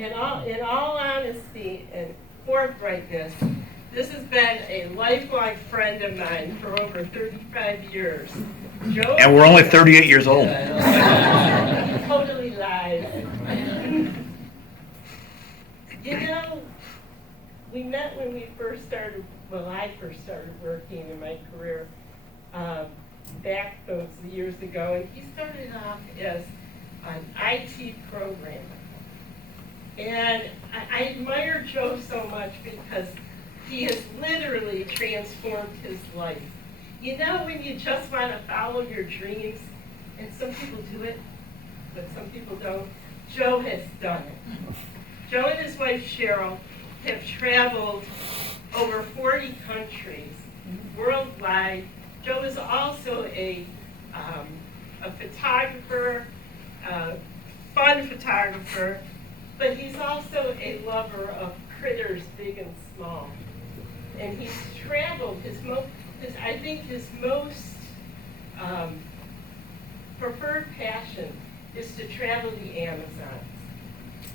in all honesty and forthrightness, this has been a lifelong friend of mine for over 35 years. Joe, And we're only 38 years old. Totally lies. You know, we met when we first started, well, I first started working in my career back those years ago, and he started off as an IT programmer. And I admire Joe so much because he has literally transformed his life. You know, when you just want to follow your dreams, and some people do it, but some people don't, Joe has done it. Joe and his wife Cheryl have traveled over 40 countries worldwide. Joe is also a photographer, fun photographer, but he's also a lover of critters big and small. And he's traveled, I think his most preferred passion is to travel the Amazons.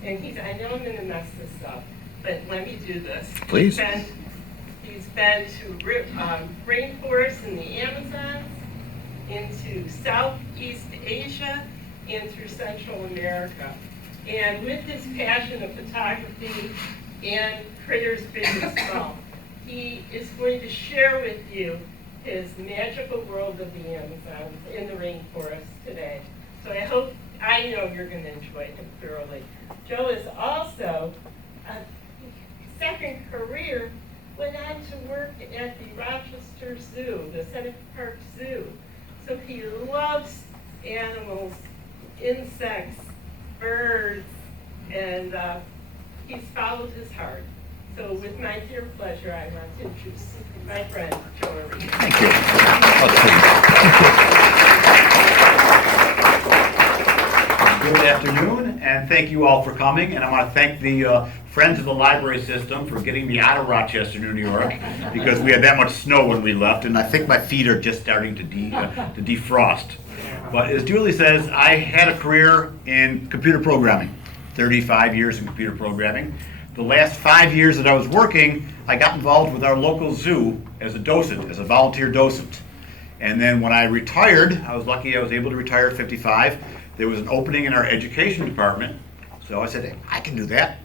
And I know I'm going to mess this up, but let me do this. Please. He's been to Rainforest in the Amazons, into Southeast Asia, and through Central America. And with his passion of photography and critters big and small, he is going to share with you his magical world of the Amazons in the rainforest today. So I know you're going to enjoy him thoroughly. Joe is also, a second career, went on to work at the Rochester Zoo, the Seneca Park Zoo. So he loves animals, insects, birds, and he's followed his heart. So with my dear pleasure, I want to introduce my friend, Joe Arena. Thank you. Good afternoon, and thank you all for coming. And I want to thank the Friends of the Library System for getting me out of Rochester, New York, because we had that much snow when we left, and I think my feet are just starting to defrost. But as Julie says, I had a career in computer programming, 35 years in computer programming. The last 5 years that I was working, I got involved with our local zoo as a docent, as a volunteer docent. And then when I retired, I was lucky I was able to retire at 55. There was an opening in our education department, so I said, hey, I can do that.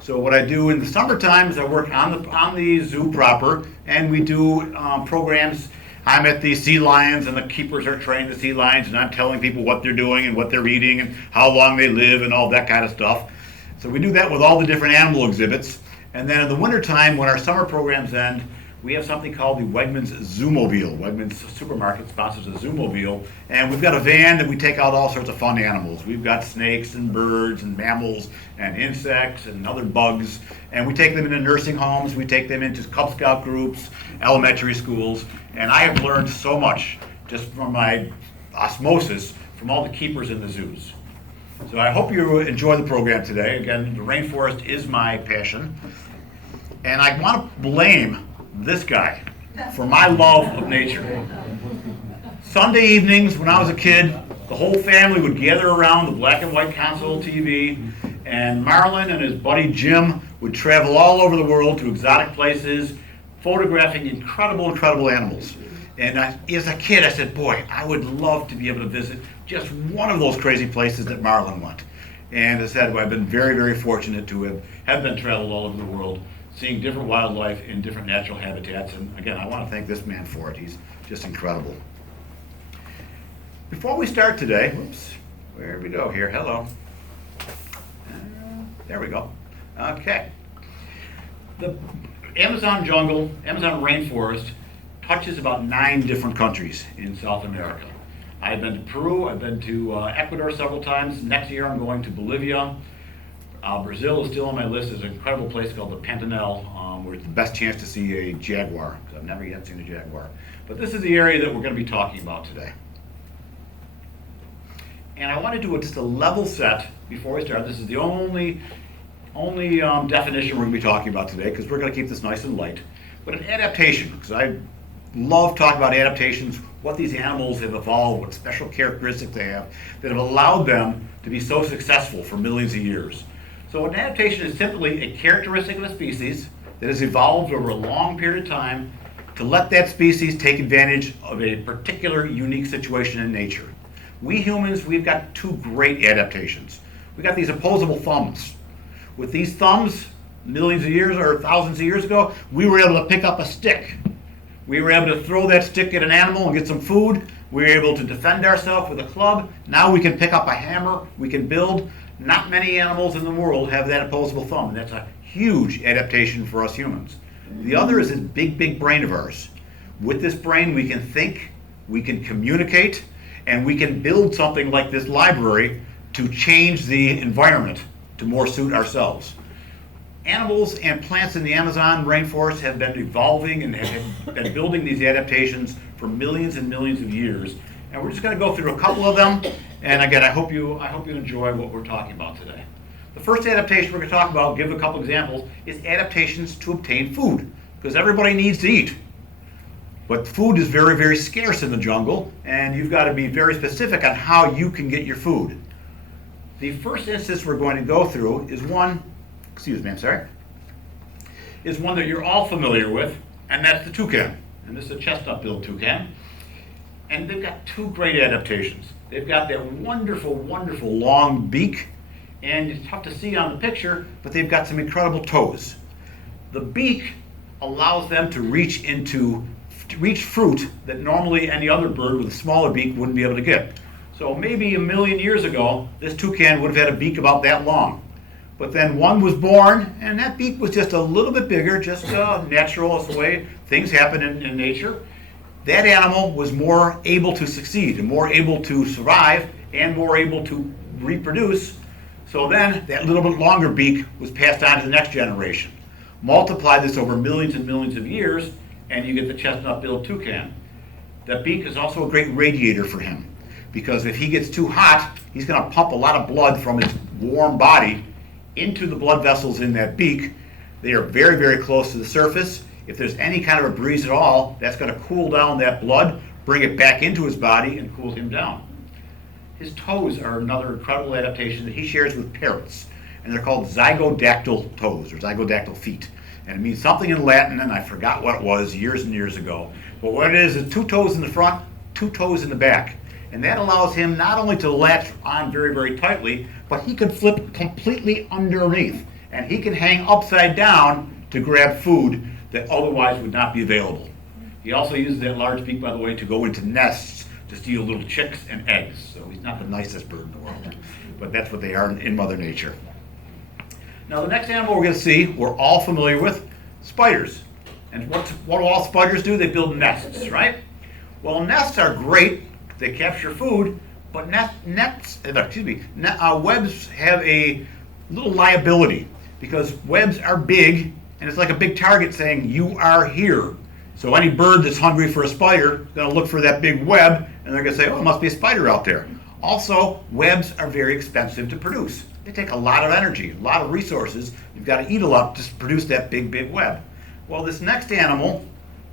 So what I do in the summertime is I work on the zoo proper, and we do programs. I'm at the sea lions, and the keepers are training the sea lions, and I'm telling people what they're doing and what they're eating and how long they live and all that kind of stuff. So we do that with all the different animal exhibits. And then in the wintertime, when our summer programs end, we have something called the Wegmans Zoomobile. Wegmans Supermarket sponsors a Zoomobile. And we've got a van that we take out all sorts of fun animals. We've got snakes and birds and mammals and insects and other bugs. And we take them into nursing homes. We take them into Cub Scout groups, elementary schools. And I have learned so much just from my osmosis from all the keepers in the zoos. So I hope you enjoy the program today. Again, the rainforest is my passion. And I want to blame this guy for my love of nature. Sunday evenings when I was a kid, the whole family would gather around the black and white console TV, and Marlon and his buddy Jim would travel all over the world to exotic places, photographing incredible animals. And as a kid, I said, boy, I would love to be able to visit just one of those crazy places that Marlon went. And as I said, I've been very fortunate to have been traveled all over the world, seeing different wildlife in different natural habitats. And again, I want to thank this man for it. He's just incredible. Before we start today, whoops, where we go here? Hello. There we go. Okay. The Amazon jungle, Amazon rainforest, touches about 9 different countries in South America. I've been to Peru, I've been to Ecuador several times. Next year I'm going to Bolivia. Brazil is still on my list. There's an incredible place called the Pantanal, where it's the best chance to see a jaguar, because I've never yet seen a jaguar. But this is the area that we're going to be talking about today. And I want to do just a level set before we start. This is the only definition we're going to be talking about today, because we're going to keep this nice and light. But an adaptation, because I love talking about adaptations, what these animals have evolved, what special characteristics they have that have allowed them to be so successful for millions of years. So an adaptation is simply a characteristic of a species that has evolved over a long period of time to let that species take advantage of a particular unique situation in nature. We humans, we've got two great adaptations. We've got these opposable thumbs. With these thumbs, millions of years or thousands of years ago, we were able to pick up a stick. We were able to throw that stick at an animal and get some food. We were able to defend ourselves with a club. Now we can pick up a hammer, we can build. Not many animals in the world have that opposable thumb, and that's a huge adaptation for us humans. The other is this big, big brain of ours. With this brain, we can think, we can communicate, and we can build something like this library to change the environment to more suit ourselves. Animals and plants in the Amazon rainforest have been evolving and have been building these adaptations for millions and millions of years. And we're just going to go through a couple of them. And again, I hope you enjoy what we're talking about today. The first adaptation we're going to talk about, give a couple examples, is adaptations to obtain food, because everybody needs to eat. But food is very, very scarce in the jungle, and you've got to be very specific on how you can get your food. The first instance we're going to go through is one that you're all familiar with, and that's the toucan. And this is a chestnut-billed toucan. And they've got two great adaptations. They've got that wonderful, wonderful long beak, and it's tough to see on the picture, but they've got some incredible toes. The beak allows them to reach fruit that normally any other bird with a smaller beak wouldn't be able to get. So maybe a million years ago, this toucan would have had a beak about that long. But then one was born, and that beak was just a little bit bigger, just natural as the way things happen in nature. That animal was more able to succeed, and more able to survive, and more able to reproduce. So then that little bit longer beak was passed on to the next generation. Multiply this over millions and millions of years, and you get the chestnut-billed toucan. That beak is also a great radiator for him, because if he gets too hot, he's going to pump a lot of blood from his warm body into the blood vessels in that beak. They are very, very close to the surface. If there's any kind of a breeze at all, that's going to cool down that blood, bring it back into his body, and cool him down. His toes are another incredible adaptation that he shares with parrots, and they're called zygodactyl toes, or zygodactyl feet. And it means something in Latin, and I forgot what it was years and years ago. But what it is 2 toes in the front, 2 toes in the back. And that allows him not only to latch on very, very tightly, but he can flip completely underneath. And he can hang upside down to grab food that otherwise would not be available. He also uses that large beak, by the way, to go into nests to steal little chicks and eggs. So he's not the nicest bird in the world, but that's what they are in Mother Nature. Now the next animal we're going to see, we're all familiar with, spiders. And what do all spiders do? They build nests, right? Well, nests are great. They capture food, but webs have a little liability, because webs are big, and it's like a big target saying, you are here. So any bird that's hungry for a spider is going to look for that big web, and they're going to say, oh, it must be a spider out there. Also, webs are very expensive to produce. They take a lot of energy, a lot of resources. You've got to eat a lot to produce that big, big web. Well, this next animal,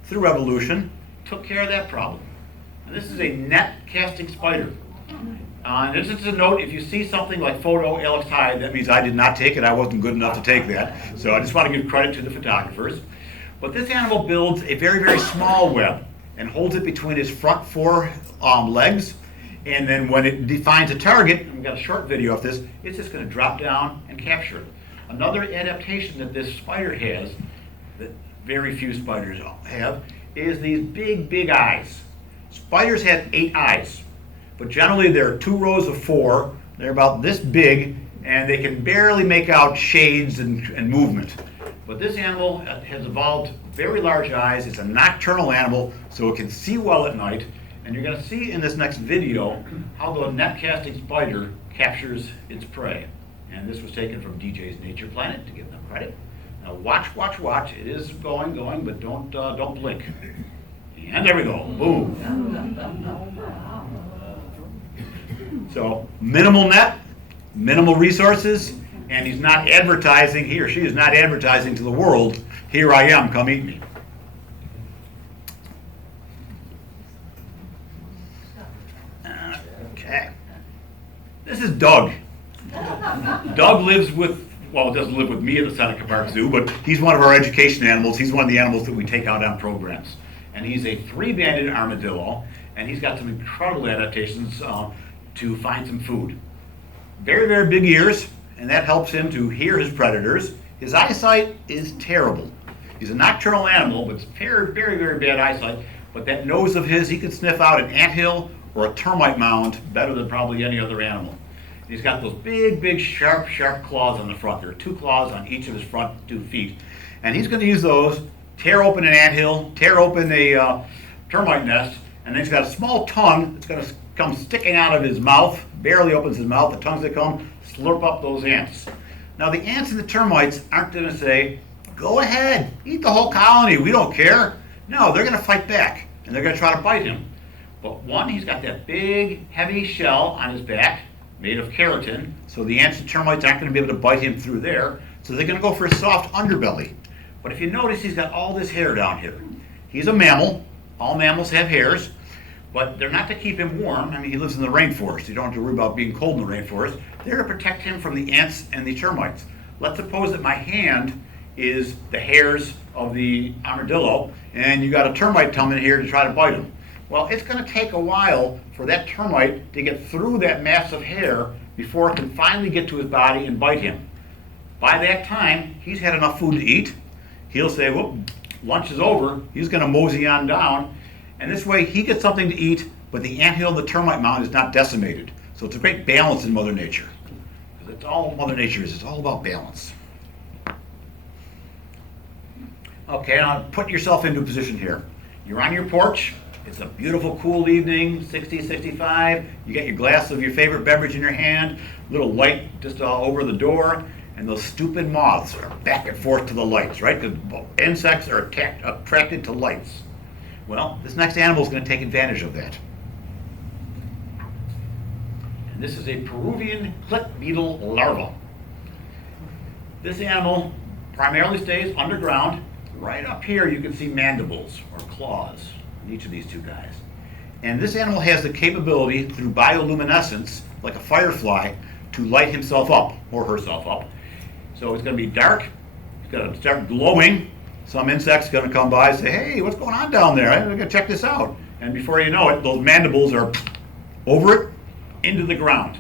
through evolution, took care of that problem. And this is a net casting spider. And this is a note, if you see something like photo Alex Hyde, that means I did not take it. I wasn't good enough to take that. So I just want to give credit to the photographers. But this animal builds a very, very small web and holds it between his front 4 legs. And then when it defines a target, and we've got a short video of this, it's just going to drop down and capture it. Another adaptation that this spider has, that very few spiders have, is these big, big eyes. Spiders have 8 eyes, but generally there are 2 rows of 4. They're about this big, and they can barely make out shades and movement. But this animal has evolved very large eyes. It's a nocturnal animal, so it can see well at night. And you're going to see in this next video how the net casting spider captures its prey. And this was taken from DJ's Nature Planet, to give them credit. Now watch, watch, watch. It is going, but don't blink. And there we go. Boom. So minimal net, minimal resources, and he's not advertising, he or she is not advertising to the world, here I am, come eat me. Okay. This is Doug. Doug lives with well, doesn't live with me at the Seneca Park Zoo, but he's one of our education animals. He's one of the animals that we take out on programs. And he's a three-banded armadillo, and he's got some incredible adaptations to find some food. Very, very big ears, and that helps him to hear his predators. His eyesight is terrible. He's a nocturnal animal, but it's very, very, very bad eyesight. But that nose of his, he can sniff out an anthill or a termite mound better than probably any other animal. He's got those big, big, sharp, sharp claws on the front. There are 2 claws on each of his front 2 feet. And he's going to use those, tear open an anthill, tear open a termite nest, and then he's got a small tongue that's going to come sticking out of his mouth, barely opens his mouth, the tongues that come slurp up those ants. Now the ants and the termites aren't going to say, go ahead, eat the whole colony, we don't care. No, they're going to fight back, and they're going to try to bite him. But one, he's got that big, heavy shell on his back, made of keratin, so the ants and termites aren't going to be able to bite him through there, so they're going to go for a soft underbelly. But if you notice, he's got all this hair down here. He's a mammal. All mammals have hairs, but they're not to keep him warm. I mean, he lives in the rainforest. You don't have to worry about being cold in the rainforest. They're to protect him from the ants and the termites. Let's suppose that my hand is the hairs of the armadillo, and you got a termite coming here to try to bite him. Well, it's going to take a while for that termite to get through that mass of hair before it can finally get to his body and bite him. By that time, he's had enough food to eat. He'll say, whoop, lunch is over. He's going to mosey on down. And this way, he gets something to eat, but the anthill, the termite mound, is not decimated. So it's a great balance in Mother Nature. That's all Mother Nature is. It's all about balance. Okay, now put yourself into a position here. You're on your porch. It's a beautiful, cool evening, 60, 65. You got your glass of your favorite beverage in your hand, little light just over the door, and those stupid moths are back and forth to the lights, right? Because insects are attracted to lights. Well, this next animal is going to take advantage of that. And this is a Peruvian click beetle larva. This animal primarily stays underground. Right up here you can see mandibles or claws in each of these 2 guys. And this animal has the capability through bioluminescence, like a firefly, to light himself up or herself up. So it's going to be dark, it's going to start glowing. Some insect's going to come by and say, hey, what's going on down there? I'm going to check this out. And before you know it, those mandibles are over it, into the ground.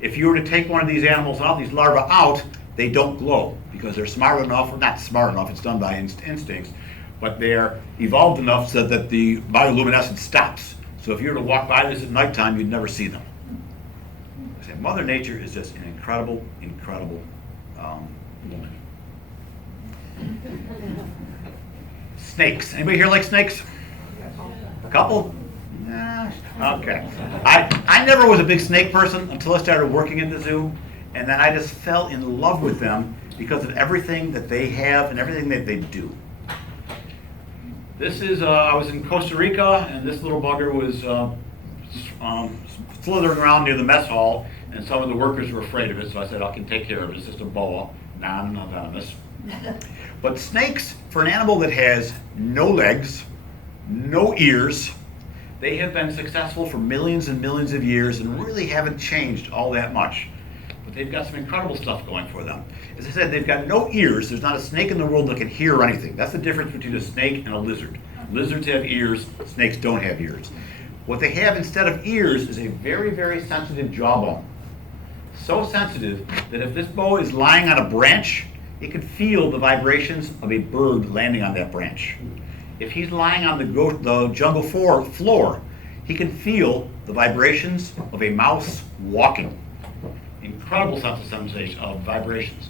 If you were to take one of these animals out, these larvae out, they don't glow because they're smart enough, or not smart enough, it's done by instincts, but they're evolved enough so that the bioluminescence stops. So if you were to walk by this at nighttime, you'd never see them. I say, Mother Nature is just an incredible, incredible woman. Snakes. Anybody here like snakes? A couple? Nah. Okay. I never was a big snake person until I started working at the zoo, and then I just fell in love with them because of everything that they have and everything that they do. This is, I was in Costa Rica, and this little bugger was slithering around near the mess hall, and some of the workers were afraid of it, so I said, I can take care of it. It's just a boa, non-venomous. But snakes, for an animal that has no legs, no ears, they have been successful for millions and millions of years and really haven't changed all that much. But they've got some incredible stuff going for them. As I said, they've got no ears. There's not a snake in the world that can hear anything. That's the difference between a snake and a lizard. Lizards have ears, snakes don't have ears. What they have instead of ears is a very, very sensitive jawbone. So sensitive that if this boa is lying on a branch, it can feel the vibrations of a bird landing on that branch. If he's lying on the jungle floor, he can feel the vibrations of a mouse walking. Incredible sense of sensation of vibrations.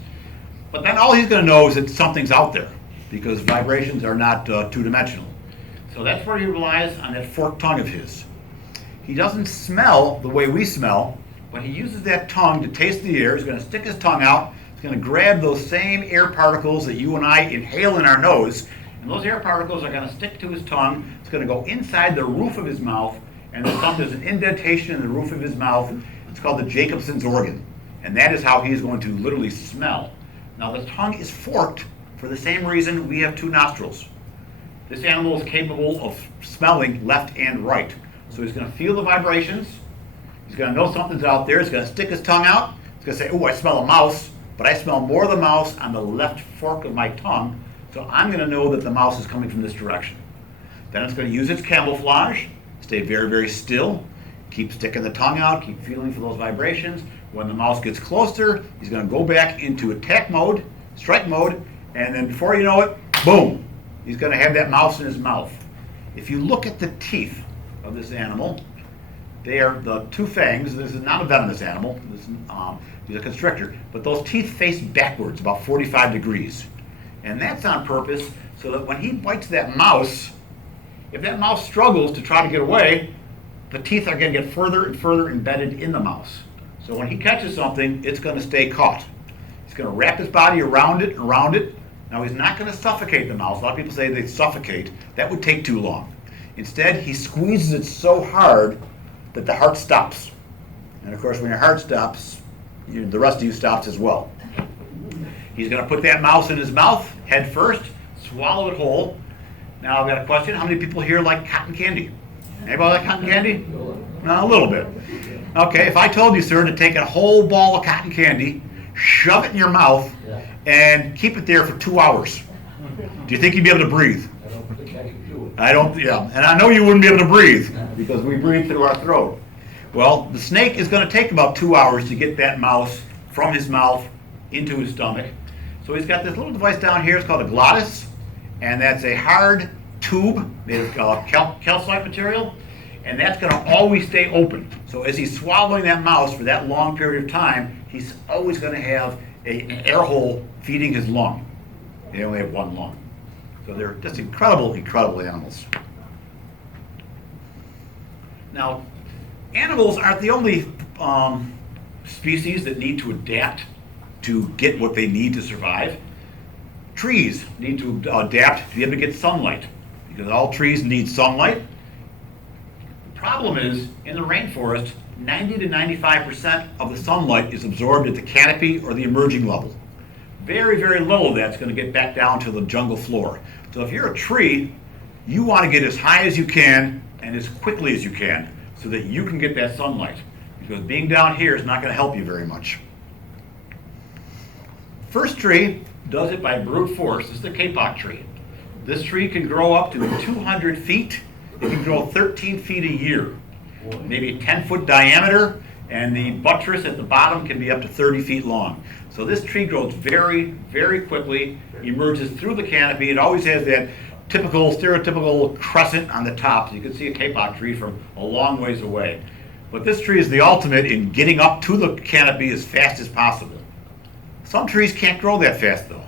But then all he's going to know is that something's out there, because vibrations are not two-dimensional. So that's where he relies on that forked tongue of his. He doesn't smell the way we smell, but he uses that tongue to taste the air. He's going to stick his tongue out. He's going to grab those same air particles that you and I inhale in our nose, and those air particles are going to stick to his tongue. It's going to go inside the roof of his mouth, and there's an indentation in the roof of his mouth. It's called the Jacobson's organ, and that is how he's going to literally smell. Now, the tongue is forked for the same reason we have 2 nostrils. This animal is capable of smelling left and right. So he's going to feel the vibrations. He's going to know something's out there. He's going to stick his tongue out. He's going to say, oh, I smell a mouse. but I smell more of the mouse on the left fork of my tongue, so I'm going to know that the mouse is coming from this direction. Then it's going to use its camouflage, stay very, very still, keep sticking the tongue out, keep feeling for those vibrations. When the mouse gets closer, he's going to go back into attack mode, strike mode, and then before you know it, boom, he's going to have that mouse in his mouth. If you look at the teeth of this animal, they are the two fangs. This is not a venomous animal. He's a constrictor. But those teeth face backwards, about 45 degrees. And that's on purpose so that when he bites that mouse, if that mouse struggles to try to get away, the teeth are going to get further and further embedded in the mouse. So when he catches something, it's going to stay caught. He's going to wrap his body around it, around it. Now he's not going to suffocate the mouse. A lot of people say they suffocate. That would take too long. Instead, he squeezes it so hard that the heart stops. And of course, when your heart stops, the rest of you stops as well. He's going to put that mouse in his mouth, head first, swallow it whole. Now I've got a question. How many people here like cotton candy? Anybody like cotton candy? No, a little bit. Okay, if I told you, sir, to take a whole ball of cotton candy, shove it in your mouth, and keep it there for 2 hours, do you think you'd be able to breathe? I don't think I can do it. I don't, yeah. And I know you wouldn't be able to breathe because we breathe through our throat. Well, the snake is going to take about 2 hours to get that mouse from his mouth into his stomach. So he's got this little device down here. It's called a glottis, and that's a hard tube made of calcite material, and that's going to always stay open. So as he's swallowing that mouse for that long period of time, he's always going to have an air hole feeding his lung. They only have one lung. So they're just incredible, incredible animals. Now, animals aren't the only species that need to adapt to get what they need to survive. Trees need to adapt to be able to get sunlight, because all trees need sunlight. The problem is, in the rainforest, 90 to 95% of the sunlight is absorbed at the canopy or the emerging level. Very, very little of that's going to get back down to the jungle floor. So if you're a tree, you want to get as high as you can and as quickly as you can so that you can get that sunlight, because being down here is not going to help you very much. First tree does it by brute force. This is the kapok tree. This tree can grow up to 200 feet. It can grow 13 feet a year, maybe a 10-foot diameter, and the buttress at the bottom can be up to 30 feet long. So this tree grows very, very quickly, emerges through the canopy. It always has that typical, stereotypical crescent on the top. So you can see a kapok tree from a long ways away. But this tree is the ultimate in getting up to the canopy as fast as possible. Some trees can't grow that fast though,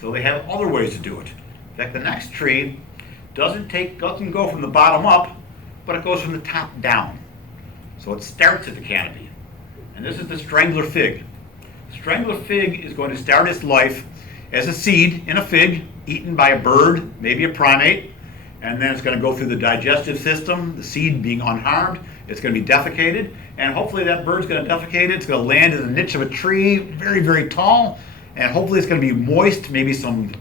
so they have other ways to do it. In fact, the next tree doesn't go from the bottom up, but it goes from the top down. So it starts at the canopy. And this is the strangler fig. Strangler fig is going to start its life as a seed in a fig, eaten by a bird, maybe a primate, and then it's going to go through the digestive system, the seed being unharmed. It's going to be defecated, and hopefully that bird's going to defecate it. It's going to land in the niche of a tree, very, very tall, and hopefully it's going to be moist, maybe some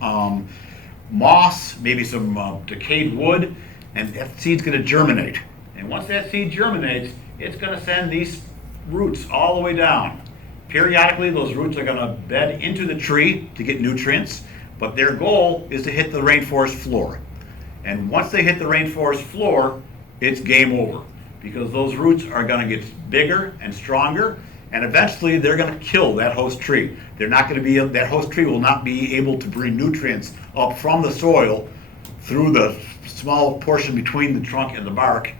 moss, maybe some decayed wood, and that seed's going to germinate. And once that seed germinates, it's going to send these roots all the way down. Periodically, those roots are going to bed into the tree to get nutrients, but their goal is to hit the rainforest floor. And once they hit the rainforest floor, it's game over, because those roots are going to get bigger and stronger, and eventually they're going to kill that host tree. They're not going to be, that host tree will not be able to bring nutrients up from the soil through the small portion between the trunk and the bark,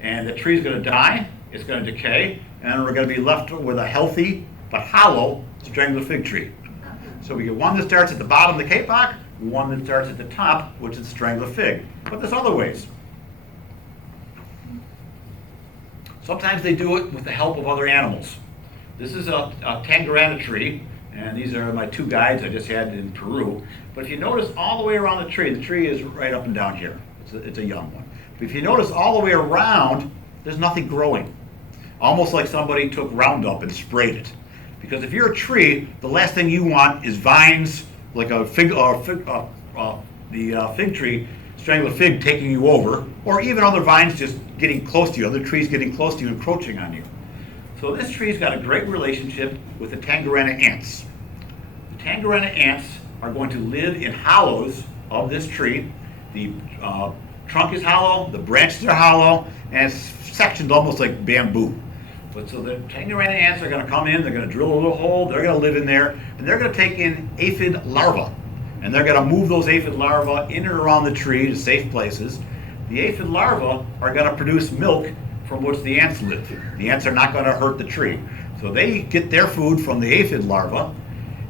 and the tree's going to die, it's going to decay, and we're going to be left with a healthy but hollow strangler fig tree. So we get one that starts at the bottom of the kapok, one that starts at the top, which is the strangler fig. But there's other ways. Sometimes they do it with the help of other animals. This is a tangarana tree, and these are my two guides I just had in Peru. But if you notice all the way around the tree is right up and down here. It's a young one. But if you notice all the way around, there's nothing growing. Almost like somebody took Roundup and sprayed it. Because if you're a tree, the last thing you want is vines like a fig tree, strangler fig, taking you over, or even other vines just getting close to you, other trees getting close to you, encroaching on you. So this tree's got a great relationship with the tangarana ants. Tangarana ants are going to live in hollows of this tree. The trunk is hollow, the branches are hollow, and it's sectioned almost like bamboo. But so the Tangarana ants are going to come in, they're going to drill a little hole, they're going to live in there, and they're going to take in aphid larvae. And they're going to move those aphid larvae in and around the tree to safe places. The aphid larvae are going to produce milk from which the ants live. The ants are not going to hurt the tree. So they get their food from the aphid larvae,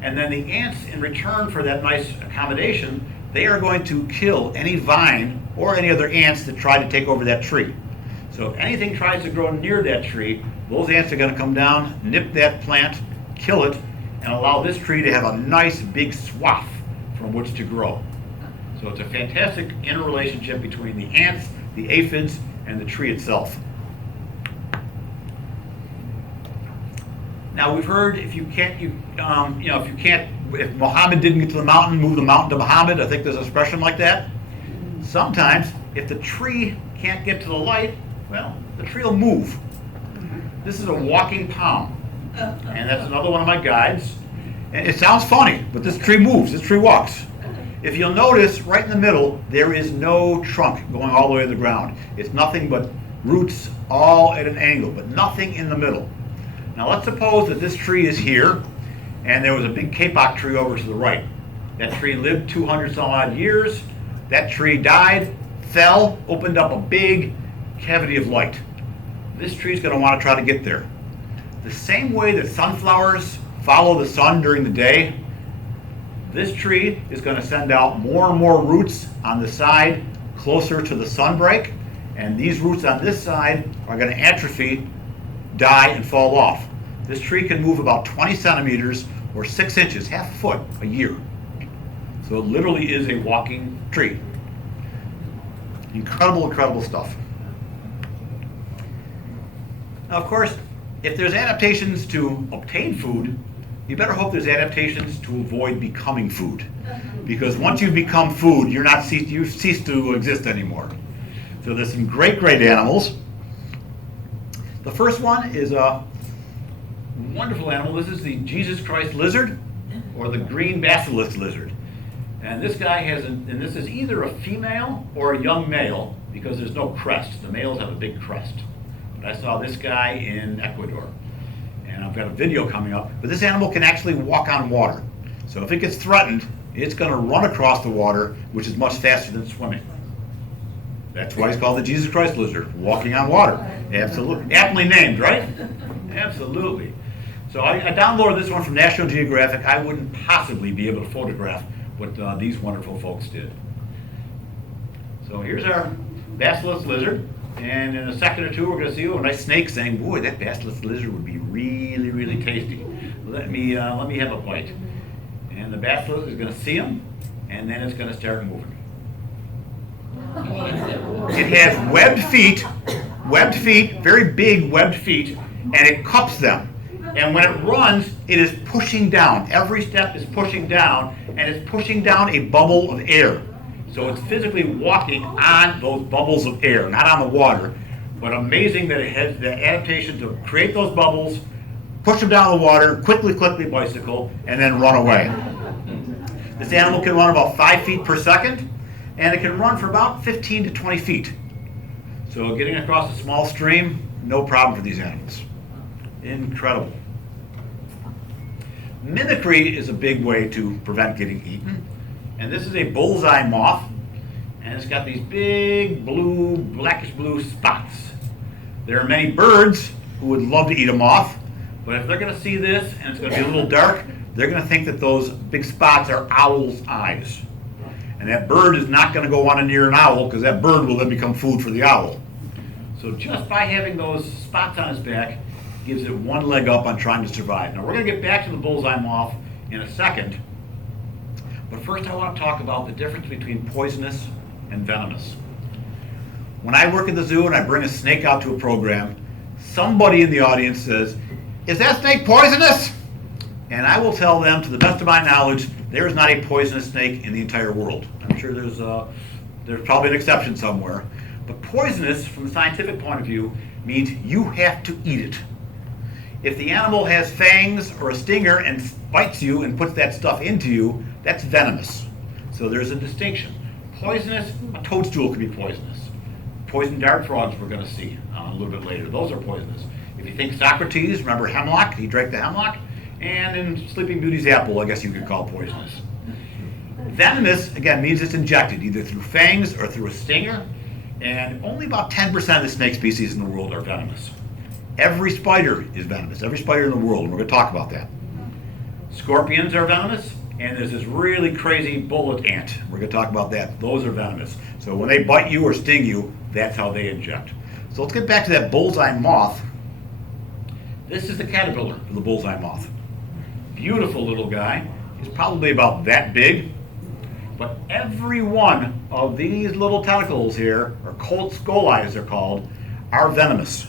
and then the ants, in return for that nice accommodation, they are going to kill any vine or any other ants that try to take over that tree. So if anything tries to grow near that tree, those ants are going to come down, nip that plant, kill it, and allow this tree to have a nice big swath from which to grow. So it's a fantastic interrelationship between the ants, the aphids, and the tree itself. Now we've heard if Muhammad didn't get to the mountain, move the mountain to Muhammad. I think there's an expression like that. Sometimes, if the tree can't get to the light, well, the tree will move. This is a walking palm, and that's another one of my guides. And it sounds funny, but this tree moves, this tree walks. If you'll notice, right in the middle, there is no trunk going all the way to the ground. It's nothing but roots all at an angle, but nothing in the middle. Now let's suppose that this tree is here, and there was a big kapok tree over to the right. That tree lived 200 some odd years. That tree died, fell, opened up a big cavity of light. This tree is going to want to try to get there. The same way that sunflowers follow the sun during the day, this tree is going to send out more and more roots on the side closer to the sunbreak, and these roots on this side are going to atrophy, die, and fall off. This tree can move about 20 centimeters or 6 inches, half a foot, a year. So it literally is a walking tree. Incredible, incredible stuff. Now, of course, if there's adaptations to obtain food, you better hope there's adaptations to avoid becoming food. Because once you become food, you cease to exist anymore. So there's some great, great animals. The first one is a wonderful animal. This is the Jesus Christ lizard, or the green basilisk lizard. And this guy and this is either a female or a young male, because there's no crest. The males have a big crest. But I saw this guy in Ecuador. And I've got a video coming up. But this animal can actually walk on water. So if it gets threatened, it's going to run across the water, which is much faster than swimming. That's why he's called the Jesus Christ lizard, walking on water. Absolutely. Aptly named, right? Absolutely. So I downloaded this one from National Geographic. I wouldn't possibly be able to photograph what these wonderful folks did. So here's our basilisk lizard. And in a second or two, we're going to see a nice snake saying, boy, that basilisk lizard would be really, really tasty. Let me have a bite. And the basilisk is going to see him, and then it's going to start moving. It has webbed feet, very big webbed feet, and it cups them. And when it runs, it is pushing down. Every step is pushing down, and it's pushing down a bubble of air. So it's physically walking on those bubbles of air, not on the water. But amazing that it has the adaptation to create those bubbles, push them down the water, quickly bicycle, and then run away. This animal can run about 5 feet per second, and it can run for about 15 to 20 feet. So getting across a small stream, no problem for these animals. Incredible. Mimicry is a big way to prevent getting eaten. And this is a bullseye moth, and it's got these big blackish blue spots. There are many birds who would love to eat a moth, but if they're going to see this and it's going to be a little dark, they're going to think that those big spots are owl's eyes. And that bird is not going to go on near an owl, because that bird will then become food for the owl. So just by having those spots on its back gives it one leg up on trying to survive. Now we're going to get back to the bullseye moth in a second. But first I want to talk about the difference between poisonous and venomous. When I work at the zoo and I bring a snake out to a program, somebody in the audience says, "Is that snake poisonous?" And I will tell them, to the best of my knowledge, there is not a poisonous snake in the entire world. I'm sure there's probably an exception somewhere. But poisonous, from the scientific point of view, means you have to eat it. If the animal has fangs or a stinger and bites you and puts that stuff into you, that's venomous. So there's a distinction. Poisonous, a toadstool can be poisonous. Poison dart frogs we're going to see a little bit later. Those are poisonous. If you think Socrates, remember hemlock? He drank the hemlock. And in Sleeping Beauty's apple, I guess you could call poisonous. Venomous, again, means it's injected, either through fangs or through a stinger. And only about 10% of the snake species in the world are venomous. Every spider is venomous, every spider in the world, and we're going to talk about that. Scorpions are venomous, and there's this really crazy bullet ant. We're going to talk about that. Those are venomous. So when they bite you or sting you, that's how they inject. So let's get back to that bullseye moth. This is the caterpillar of the bullseye moth. Beautiful little guy. He's probably about that big. But every one of these little tentacles here, or scoli as they're called, are venomous.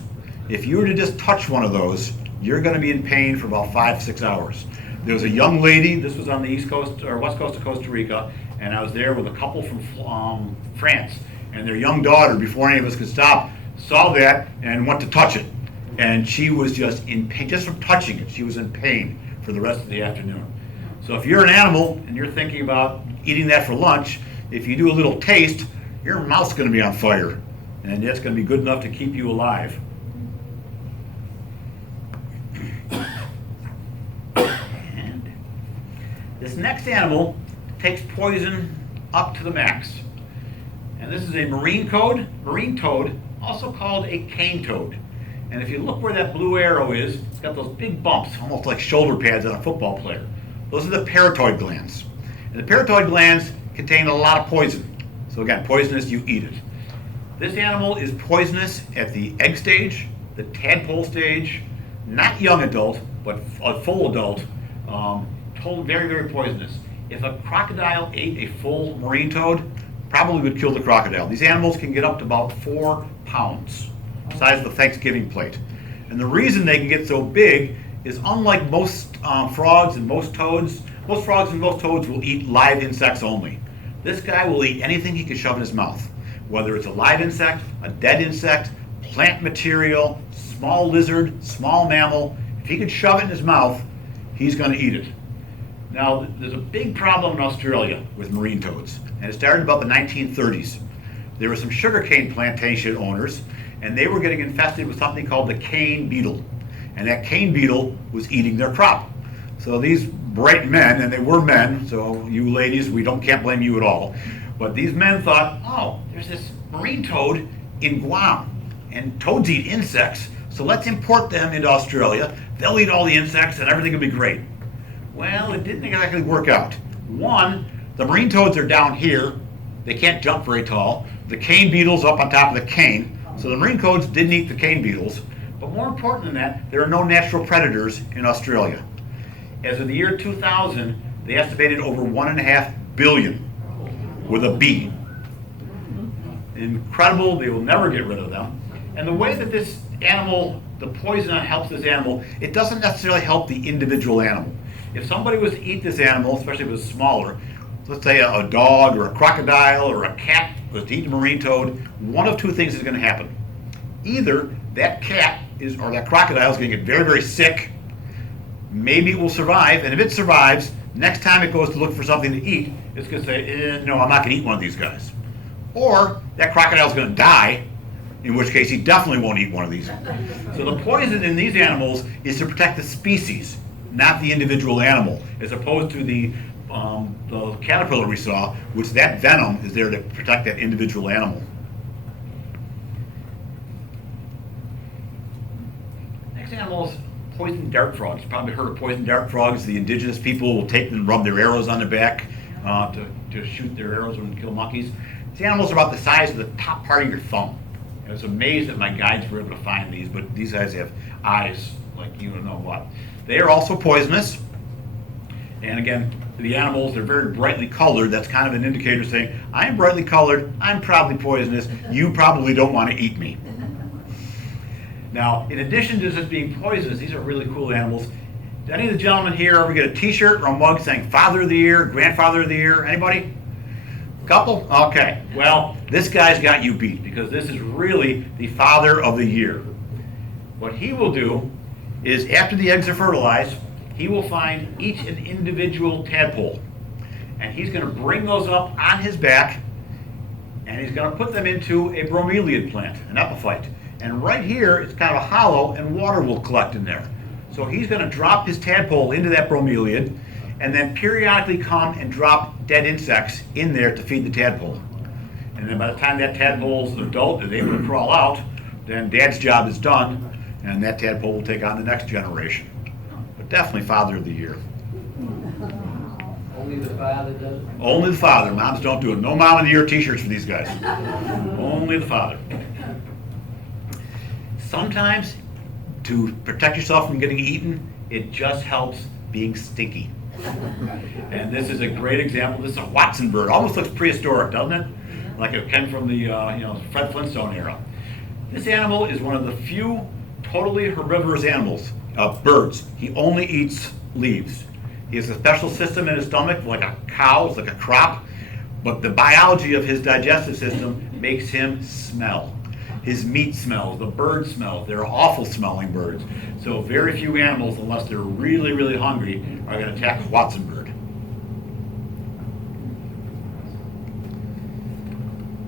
If you were to just touch one of those, you're going to be in pain for about 5-6 hours. There was a young lady, this was on the east coast or west coast of Costa Rica, and I was there with a couple from France, and their young daughter, before any of us could stop, saw that and went to touch it. And she was just in pain, just from touching it, she was in pain for the rest of the afternoon. So if you're an animal and you're thinking about eating that for lunch, if you do a little taste, your mouth's going to be on fire, and that's going to be good enough to keep you alive. And this next animal takes poison up to the max. And this is a marine toad, also called a cane toad. And if you look where that blue arrow is, it's got those big bumps, almost like shoulder pads on a football player. Those are the parotoid glands. And the parotoid glands contain a lot of poison. So again, poisonous, you eat it. This animal is poisonous at the egg stage, the tadpole stage, not young adult, but a full adult, very, very poisonous. If a crocodile ate a full marine toad, probably would kill the crocodile. These animals can get up to about 4 pounds, the size of the Thanksgiving plate. And the reason they can get so big is unlike most frogs and most toads will eat live insects only. This guy will eat anything he can shove in his mouth, whether it's a live insect, a dead insect, plant material, small lizard, small mammal. If he can shove it in his mouth, he's going to eat it. Now, there's a big problem in Australia with marine toads, and it started about the 1930s. There were some sugarcane plantation owners, and they were getting infested with something called the cane beetle. And that cane beetle was eating their crop. So these bright men, and they were men, so you ladies, can't blame you at all, but these men thought, oh, there's this marine toad in Guam, and toads eat insects, so let's import them into Australia. They'll eat all the insects and everything will be great. Well, it didn't exactly work out. One, the marine toads are down here. They can't jump very tall. The cane beetle's up on top of the cane, so the marine toads didn't eat the cane beetles. But more important than that, there are no natural predators in Australia. As of the year 2000, they estimated over 1.5 billion with a B. Incredible, they will never get rid of them. And the way that this animal, the poison helps this animal, it doesn't necessarily help the individual animal. If somebody was to eat this animal, especially if it was smaller, let's say a dog or a crocodile or a cat was to eat a marine toad, one of two things is going to happen. Either that cat or that crocodile is going to get very, very sick. Maybe it will survive, and if it survives, next time it goes to look for something to eat, it's going to say, no, I'm not going to eat one of these guys. Or that crocodile is going to die, in which case he definitely won't eat one of these. So the poison in these animals is to protect the species, not the individual animal, as opposed to the caterpillar we saw, which that venom is there to protect that individual animal. Next animal is poison dart frogs. You've probably heard of poison dart frogs. The indigenous people will take them and rub their arrows on their back to shoot their arrows and kill monkeys. These animals are about the size of the top part of your thumb. I was amazed that my guides were able to find these, but these guys have eyes like you don't know what. They are also poisonous. And again, the animals, they're very brightly colored. That's kind of an indicator saying, I'm brightly colored, I'm probably poisonous, you probably don't want to eat me. Now, in addition to just being poisonous, these are really cool animals. Did any of the gentlemen here ever get a t-shirt or a mug saying Father of the Year, Grandfather of the Year? Anybody? Couple? Okay. Well, this guy's got you beat because this is really the Father of the Year. What he will do is after the eggs are fertilized, he will find each an individual tadpole. And he's going to bring those up on his back, and he's going to put them into a bromeliad plant, an epiphyte. And right here, it's kind of a hollow, and water will collect in there. So he's going to drop his tadpole into that bromeliad, and then periodically come and drop dead insects in there to feed the tadpole. And then by the time that tadpole's an adult, is able to crawl out, then Dad's job is done, and that tadpole will take on the next generation. But definitely Father of the Year. Only the father does it? Only the father. Moms don't do it. No Mom of the Year t-shirts for these guys. Only the father. Sometimes, to protect yourself from getting eaten, it just helps being stinky. And this is a great example. This is a Watson bird. Almost looks prehistoric, doesn't it? Like it came from the Fred Flintstone era. This animal is one of the few totally herbivorous animals, birds. He only eats leaves. He has a special system in his stomach, like a cow's, like a crop, but the biology of his digestive system makes him smell. His meat smells, the bird smells. They're awful smelling birds. So very few animals, unless they're really, really hungry, are going to attack a Watson bird.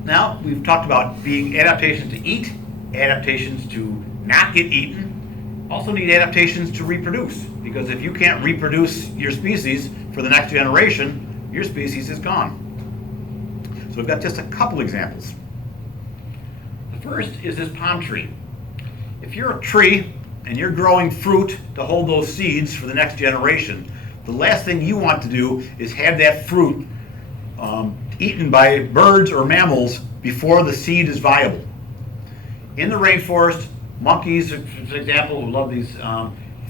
Now, we've talked about being adaptations to eat, adaptations to not get eaten, also need adaptations to reproduce, because if you can't reproduce your species for the next generation, your species is gone. So we've got just a couple examples. The first is this palm tree. If you're a tree and you're growing fruit to hold those seeds for the next generation, the last thing you want to do is have that fruit eaten by birds or mammals before the seed is viable. In the rainforest, monkeys, for example, who love these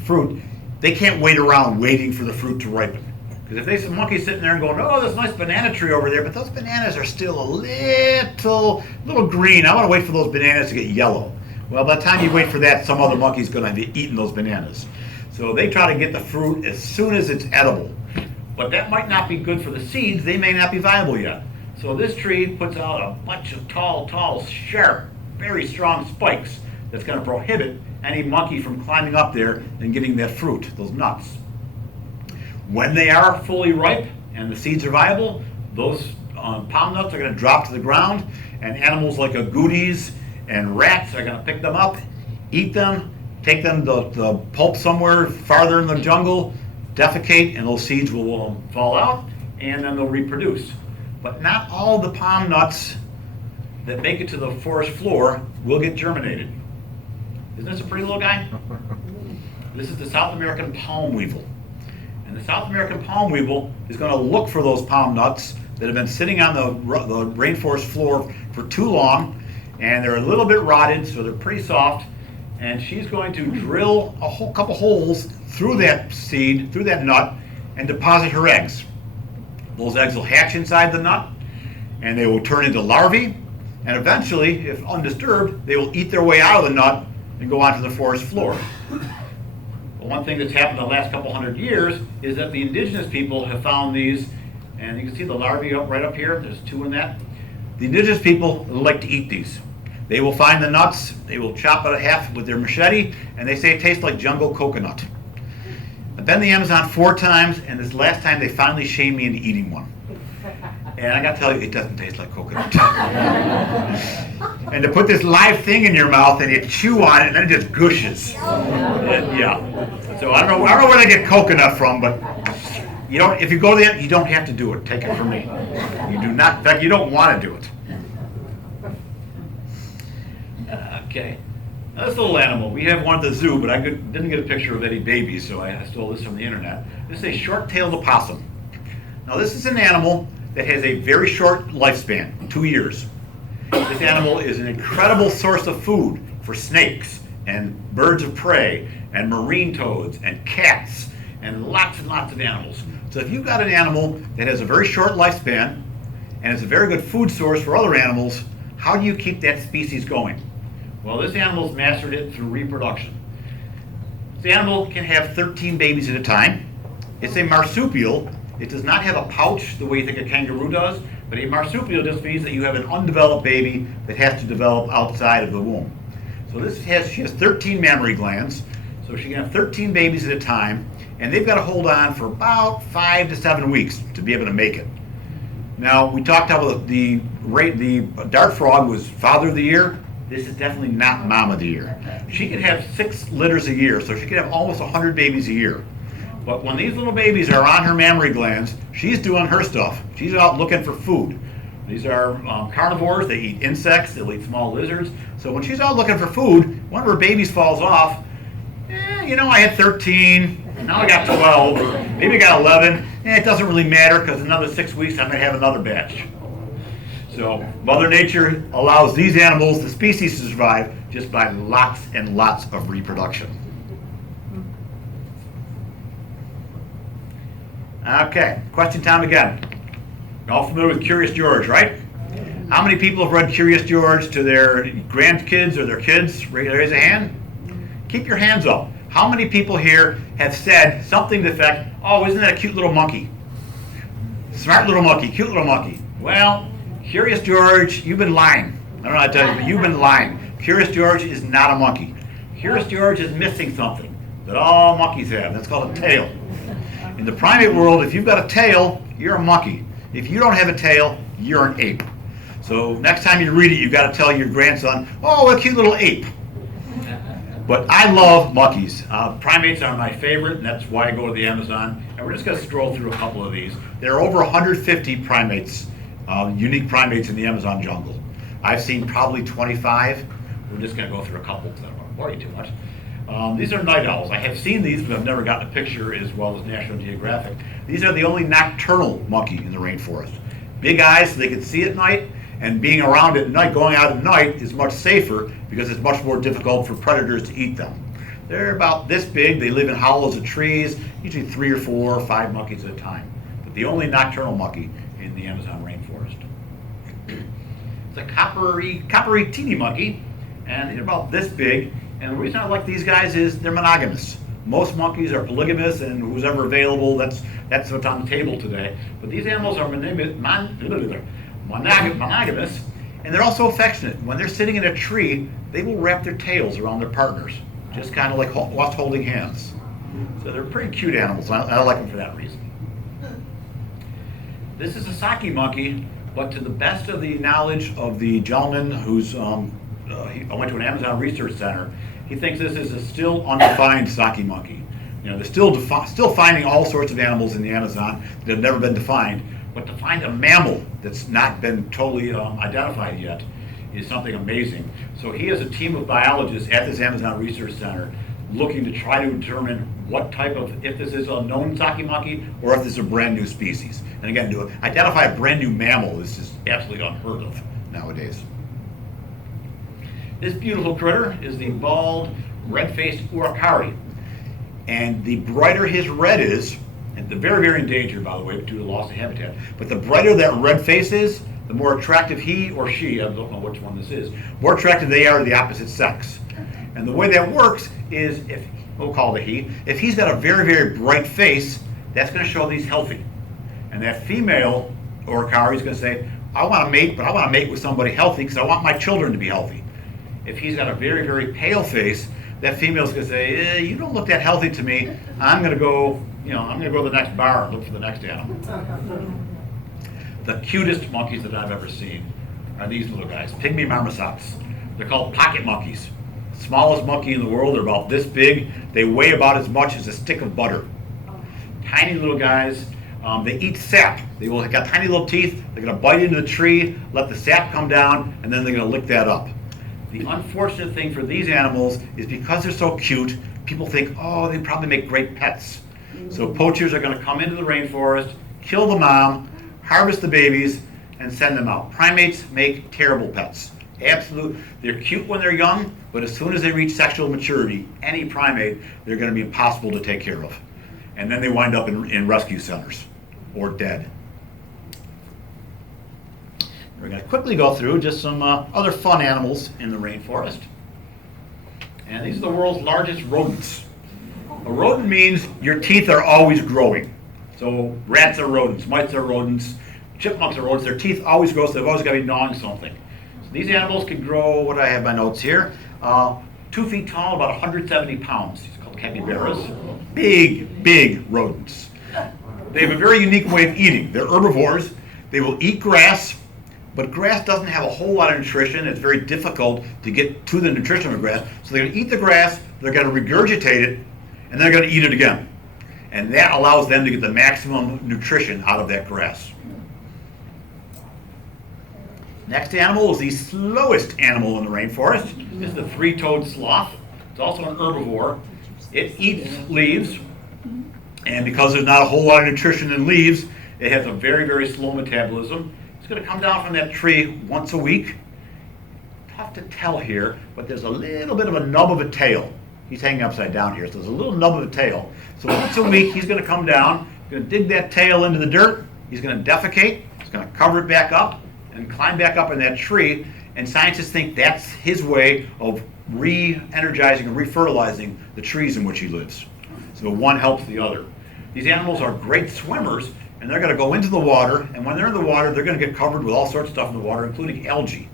fruit, they can't wait around waiting for the fruit to ripen. Because if there's some monkeys sitting there and going, oh, there's a nice banana tree over there, but those bananas are still a little green. I want to wait for those bananas to get yellow. Well, by the time you wait for that, some other monkey's going to have eaten those bananas. So they try to get the fruit as soon as it's edible. But that might not be good for the seeds. They may not be viable yet. So this tree puts out a bunch of tall, sharp, very strong spikes that's going to prohibit any monkey from climbing up there and getting that fruit, those nuts. When they are fully ripe and the seeds are viable, those palm nuts are going to drop to the ground, and animals like agoutis and rats are going to pick them up, eat them, take them to pulp somewhere farther in the jungle, defecate, and those seeds will fall out, and then they'll reproduce. But not all the palm nuts that make it to the forest floor will get germinated. Isn't this a pretty little guy? This is the South American palm weevil. And the South American palm weevil is going to look for those palm nuts that have been sitting on the rainforest floor for too long, and they're a little bit rotted, so they're pretty soft, and she's going to drill a whole couple holes through that seed, through that nut, and deposit her eggs. Those eggs will hatch inside the nut, and they will turn into larvae, and eventually, if undisturbed, they will eat their way out of the nut and go onto the forest floor. But one thing that's happened in the last couple hundred years is that the indigenous people have found these, and you can see the larvae right up here, there's two in that. The indigenous people like to eat these. They will find the nuts, they will chop it in half with their machete, and they say it tastes like jungle coconut. I've been to the Amazon 4 times, and this last time they finally shamed me into eating one. And I gotta tell you, it doesn't taste like coconut. And to put this live thing in your mouth and you chew on it and then it just gushes. Yeah. So I don't know where they get coconut from, but you don't. If you go there, you don't have to do it. Take it from me. You do not. In fact, you don't want to do it. Okay. Now this little animal, we have one at the zoo, but I didn't get a picture of any babies, so I stole this from the internet. This is a short-tailed opossum. Now this is an animal that has a very short lifespan, 2 years. This animal is an incredible source of food for snakes and birds of prey and marine toads and cats and lots of animals. So if you've got an animal that has a very short lifespan and is a very good food source for other animals, how do you keep that species going? Well, this animal's mastered it through reproduction. This animal can have 13 babies at a time. It's a marsupial. It does not have a pouch the way you think a kangaroo does, but a marsupial just means that you have an undeveloped baby that has to develop outside of the womb. So she has 13 mammary glands. So So she can have 13 babies at a time, and they've got to hold on for about 5 to 7 weeks to be able to make it. Now, we talked about the dart frog was father of the year. This is definitely not mom of the year. She could have 6 litters a year, so she could have almost 100 babies a year. But when these little babies are on her mammary glands, she's doing her stuff. She's out looking for food. These are carnivores. They eat insects. They'll eat small lizards. So when she's out looking for food, one of her babies falls off. I had 13. Now I got 12. Or maybe I got 11. It doesn't really matter because another 6 weeks I might have another batch. So Mother Nature allows these animals, the species, to survive just by lots and lots of reproduction. Okay, question time again. You're all familiar with Curious George, right? How many people have read Curious George to their grandkids or their kids? Raise a hand. Keep your hands up. How many people here have said something to the effect, oh, isn't that a cute little monkey? Smart little monkey, cute little monkey. Well, Curious George, you've been lying. I don't know how to tell you, but you've been lying. Curious George is not a monkey. Curious George is missing something that all monkeys have. That's called a tail. In the primate world, if you've got a tail, you're a monkey. If you don't have a tail, you're an ape. So next time you read it, you've got to tell your grandson, oh, what a cute little ape. But I love monkeys. Primates are my favorite, and that's why I go to the Amazon. And we're just going to scroll through a couple of these. There are over 150 primates, unique primates in the Amazon jungle. I've seen probably 25. We're just going to go through a couple because I don't want to bore you too much. These are night owls. I have seen these, but I've never gotten a picture as well as National Geographic. These are the only nocturnal monkey in the rainforest. Big eyes so they can see at night, and being around at night, going out at night is much safer because it's much more difficult for predators to eat them. They're about this big. They live in hollows of trees, usually 3 or 4 or 5 monkeys at a time. But the only nocturnal monkey in the Amazon rainforest. It's a coppery teeny monkey, and they're about this big. And the reason I like these guys is they're monogamous. Most monkeys are polygamous, and who's ever available, that's what's on the table today. But these animals are monogamous, and they're also affectionate. When they're sitting in a tree, they will wrap their tails around their partners, just kind of like us holding hands. So they're pretty cute animals. I like them for that reason. This is a Saki monkey, but to the best of the knowledge of the gentleman who's I went to an Amazon research center. He thinks this is a still undefined Saki monkey. They're still finding all sorts of animals in the Amazon that have never been defined. But to find a mammal that's not been totally identified yet is something amazing. So he has a team of biologists at this Amazon Research Center looking to try to determine what type of, if this is a known Saki monkey or if this is a brand new species. And again, to identify a brand new mammal is just absolutely unheard of nowadays. This beautiful critter is the bald, red-faced uakari. And the brighter his red is, and they're very, very endangered, by the way, due to loss of habitat. But the brighter that red face is, the more attractive he or she, I don't know which one this is, more attractive they are to the opposite sex. And the way that works is, we'll call it a he, if he's got a very, very bright face, that's going to show that he's healthy. And that female uakari is going to say, I want to mate, but I want to mate with somebody healthy because I want my children to be healthy. If he's got a very, very pale face, that female's going to say, you don't look that healthy to me. I'm going to go to the next bar and look for the next animal. The cutest monkeys that I've ever seen are these little guys, pygmy marmosets. They're called pocket monkeys. Smallest monkey in the world. They're about this big. They weigh about as much as a stick of butter. Tiny little guys. They eat sap. They've got tiny little teeth. They're going to bite into the tree, let the sap come down, and then they're going to lick that up. The unfortunate thing for these animals is because they're so cute, people think, oh, they probably make great pets. So poachers are going to come into the rainforest, kill the mom, harvest the babies, and send them out. Primates make terrible pets. They're cute when they're young, but as soon as they reach sexual maturity, any primate, they're going to be impossible to take care of. And then they wind up in rescue centers or dead. We're going to quickly go through just some other fun animals in the rainforest. And these are the world's largest rodents. A rodent means your teeth are always growing. So rats are rodents, mice are rodents, chipmunks are rodents. Their teeth always grow, so they've always got to be gnawing something. So these animals can grow, what do I have my notes here? 2 feet tall, about 170 pounds. These are called capybaras, big rodents. They have a very unique way of eating. They're herbivores. They will eat grass, but grass doesn't have a whole lot of nutrition. It's very difficult to get to the nutrition of grass. So they're going to eat the grass, they're going to regurgitate it, and then they're going to eat it again. And that allows them to get the maximum nutrition out of that grass. Next animal is the slowest animal in the rainforest. This is the three-toed sloth. It's also an herbivore. It eats leaves, and because there's not a whole lot of nutrition in leaves, it has a very slow metabolism. It's going to come down from that tree once a week. Tough to tell here, but there's a little bit of a nub of a tail. He's hanging upside down here, so there's a little nub of a tail. So once a week, he's going to come down, going to dig that tail into the dirt. He's going to defecate. He's going to cover it back up and climb back up in that tree. And scientists think that's his way of re-energizing and refertilizing the trees in which he lives. So one helps the other. These animals are great swimmers, and they're going to go into the water, and when they're in the water, they're going to get covered with all sorts of stuff in the water, including algae.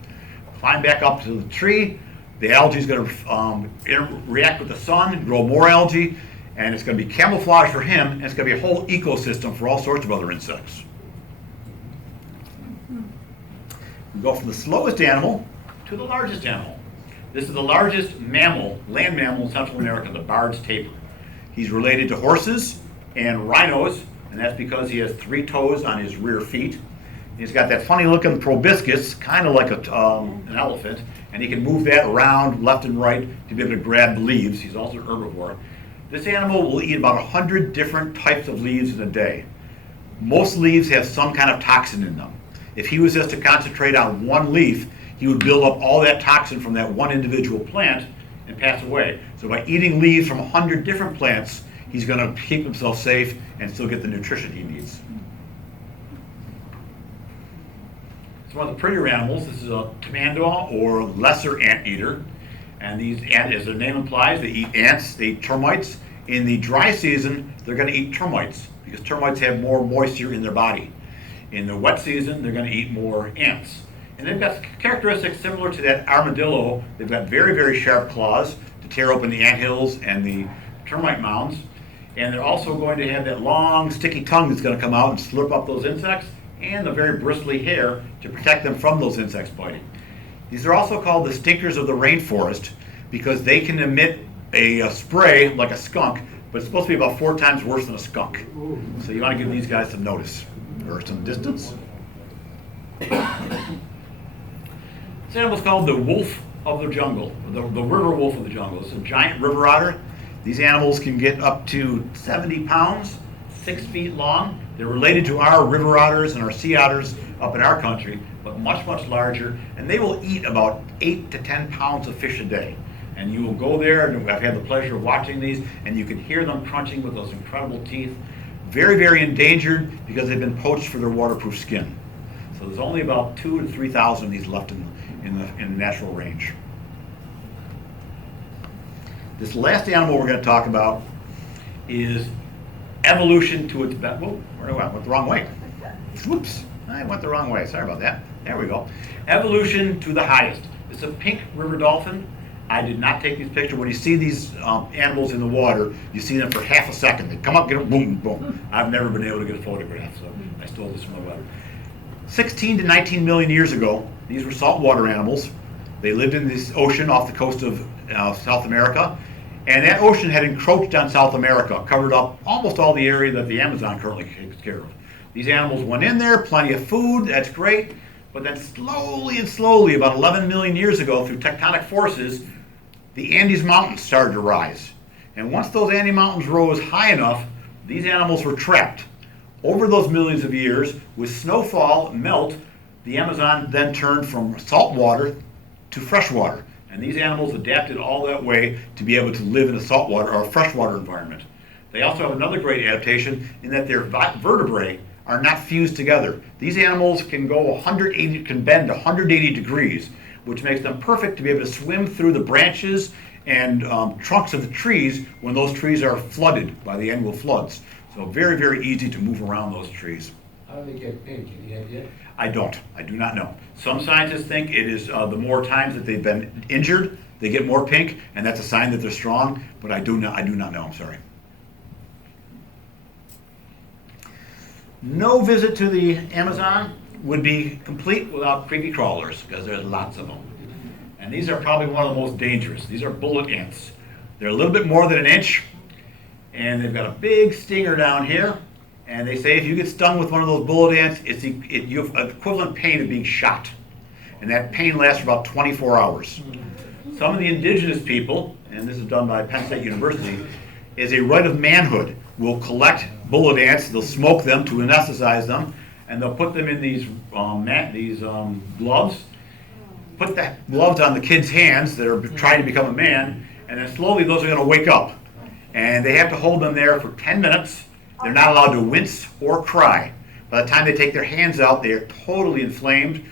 Climb back up to the tree, the algae is going to react with the sun, grow more algae, and it's going to be camouflage for him, and it's going to be a whole ecosystem for all sorts of other insects. We go from the slowest animal to the largest animal. This is the largest mammal, land mammal in Central America, the Bard's tapir. He's related to horses and rhinos, and that's because he has 3 toes on his rear feet. He's got that funny looking proboscis, kind of like an elephant, and he can move that around left and right to be able to grab leaves. He's also an herbivore. This animal will eat about 100 different types of leaves in a day. Most leaves have some kind of toxin in them. If he was just to concentrate on one leaf, he would build up all that toxin from that one individual plant and pass away. So by eating leaves from 100 different plants, he's going to keep himself safe and still get the nutrition he needs. It's one of the prettier animals. This is a tamanduá, or lesser anteater. And these ants, as their name implies, they eat ants, they eat termites. In the dry season, they're going to eat termites because termites have more moisture in their body. In the wet season, they're going to eat more ants. And they've got characteristics similar to that armadillo. They've got very sharp claws to tear open the anthills and the termite mounds. And they're also going to have that long, sticky tongue that's going to come out and slurp up those insects, and the very bristly hair to protect them from those insects biting. These are also called the stinkers of the rainforest because they can emit a spray like a skunk, but it's supposed to be about 4 times worse than a skunk. So you want to give these guys some notice or some distance. This animal's called the wolf of the jungle, the river wolf of the jungle. It's a giant river otter. These animals can get up to 70 pounds, 6 feet long. They're related to our river otters and our sea otters up in our country, but much larger. And they will eat about 8 to 10 pounds of fish a day. And you will go there, and I've had the pleasure of watching these, and you can hear them crunching with those incredible teeth. Very endangered because they've been poached for their waterproof skin. So there's only about 2,000 to 3,000 of these left in the natural range. This last animal we're going to talk about is evolution to its best. Whoa, where do I went the wrong way? Whoops, I went the wrong way. Sorry about that. There we go. Evolution to the highest. It's a pink river dolphin. I did not take this picture. When you see these animals in the water, you see them for half a second. They come up, get them, boom, boom. I've never been able to get a photograph, so I stole this from the web. 16 to 19 million years ago, these were saltwater animals. They lived in this ocean off the coast of South America, and that ocean had encroached on South America, covered up almost all the area that the Amazon currently takes care of. These animals went in there, plenty of food, that's great, but then slowly, about 11 million years ago, through tectonic forces, the Andes Mountains started to rise. And once those Andes Mountains rose high enough, these animals were trapped. Over those millions of years, with snowfall, melt, the Amazon then turned from salt water to fresh water. And these animals adapted all that way to be able to live in a saltwater or a freshwater environment. They also have another great adaptation in that their vertebrae are not fused together. These animals can bend 180 degrees, which makes them perfect to be able to swim through the branches and trunks of the trees when those trees are flooded by the annual floods. So very easy to move around those trees. How do they get pink? Any idea? I don't. I do not know. Some scientists think it is the more times that they've been injured, they get more pink, and that's a sign that they're strong. But I do not know. I'm sorry. No visit to the Amazon would be complete without creepy crawlers, because there's lots of them. And these are probably one of the most dangerous. These are bullet ants. They're a little bit more than an inch, and they've got a big stinger down here. And they say if you get stung with one of those bullet ants, you have an equivalent pain of being shot. And that pain lasts for about 24 hours. Some of the indigenous people, and this is done by Penn State University, is a rite of manhood, will collect bullet ants, they'll smoke them to anesthetize them, and they'll put them in these gloves, put the gloves on the kids' hands that are trying to become a man, and then slowly those are going to wake up. And they have to hold them there for 10 minutes. They're not allowed to wince or cry. By the time they take their hands out, they are totally inflamed,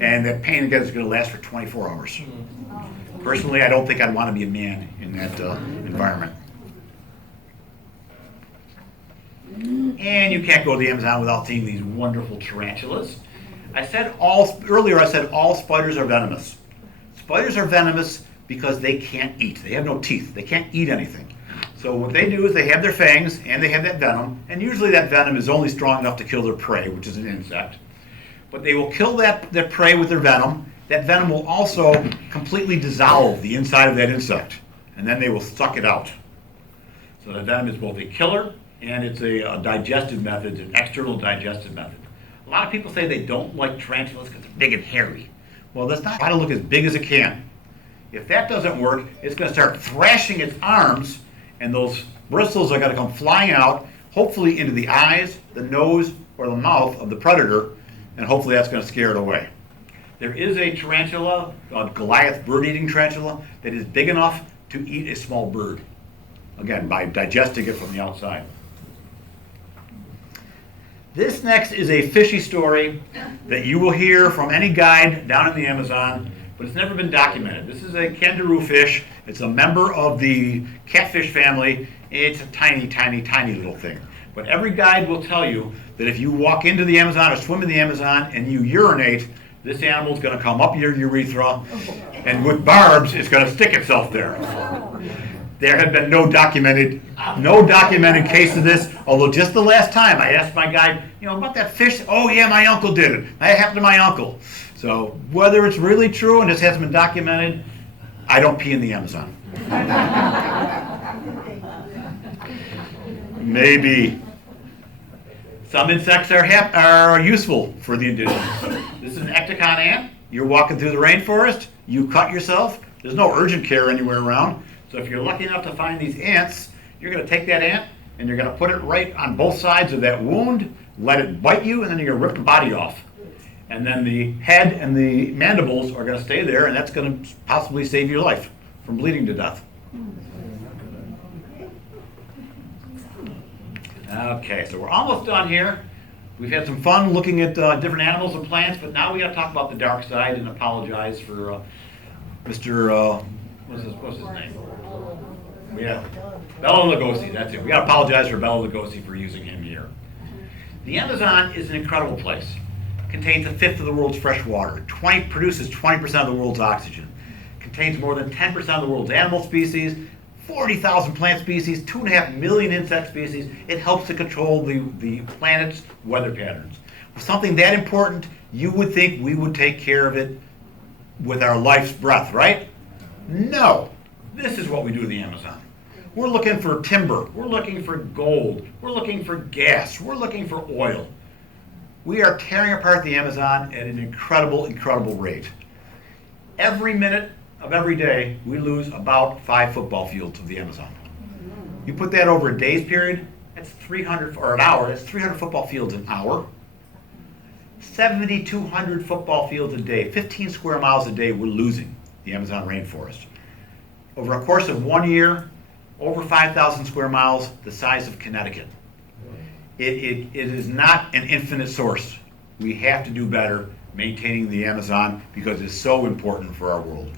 and that pain again is going to last for 24 hours. Personally, I don't think I'd want to be a man in that environment. And you can't go to the Amazon without seeing these wonderful tarantulas. Earlier I said all spiders are venomous. Spiders are venomous because they can't eat. They have no teeth. They can't eat anything. So what they do is they have their fangs and they have that venom, and usually that venom is only strong enough to kill their prey, which is an insect. But they will kill their prey with their venom. That venom will also completely dissolve the inside of that insect, and then they will suck it out. So the venom is both a killer and it's a digestive method, an external digestive method. A lot of people say they don't like tarantulas because they're big and hairy. Well, that's not. Try to look as big as it can. If that doesn't work, it's going to start thrashing its arms, and those bristles are going to come flying out, hopefully into the eyes, the nose, or the mouth of the predator, and hopefully that's going to scare it away. There is a tarantula, a Goliath bird-eating tarantula, that is big enough to eat a small bird, again, by digesting it from the outside. This next is a fishy story that you will hear from any guide down in the Amazon, but it's never been documented. This is a Candiru fish. It's a member of the catfish family. It's a tiny, tiny, tiny little thing. But every guide will tell you that if you walk into the Amazon or swim in the Amazon and you urinate, this animal is going to come up your urethra, and with barbs, it's going to stick itself there. There have been no documented case of this, although just the last time I asked my guide, about that fish. Oh yeah, my uncle did it. That happened to my uncle. So whether it's really true and this hasn't been documented, I don't pee in the Amazon. Maybe. Some insects are useful for the indigenous. This is an ectocon ant. You're walking through the rainforest. You cut yourself. There's no urgent care anywhere around. So if you're lucky enough to find these ants, you're going to take that ant and you're going to put it right on both sides of that wound, let it bite you, and then you're going to rip the body off. And then the head and the mandibles are going to stay there, and that's going to possibly save your life from bleeding to death. Okay, so we're almost done here. We've had some fun looking at different animals and plants, but now we got to talk about the dark side and apologize for Mr. What's his name? Yeah, Bela Lugosi. That's it. We got to apologize for Bela Lugosi for using him here. The Amazon is an incredible place. It contains a fifth of the world's fresh water. Produces 20% of the world's oxygen. Contains more than 10% of the world's animal species. 40,000 plant species, 2.5 million insect species. It helps to control the planet's weather patterns. With something that important, you would think we would take care of it with our life's breath, right? No. This is what we do in the Amazon. We're looking for timber. We're looking for gold. We're looking for gas. We're looking for oil. We are tearing apart the Amazon at an incredible, incredible rate. Every minute of every day, we lose about 5 football fields of the Amazon. You put that over a day's period, that's 300, or an hour, that's 300 football fields an hour. 7,200 football fields a day, 15 square miles a day we're losing the Amazon rainforest. Over a course of 1 year, over 5,000 square miles, the size of Connecticut. It is not an infinite source. We have to do better maintaining the Amazon because it's so important for our world.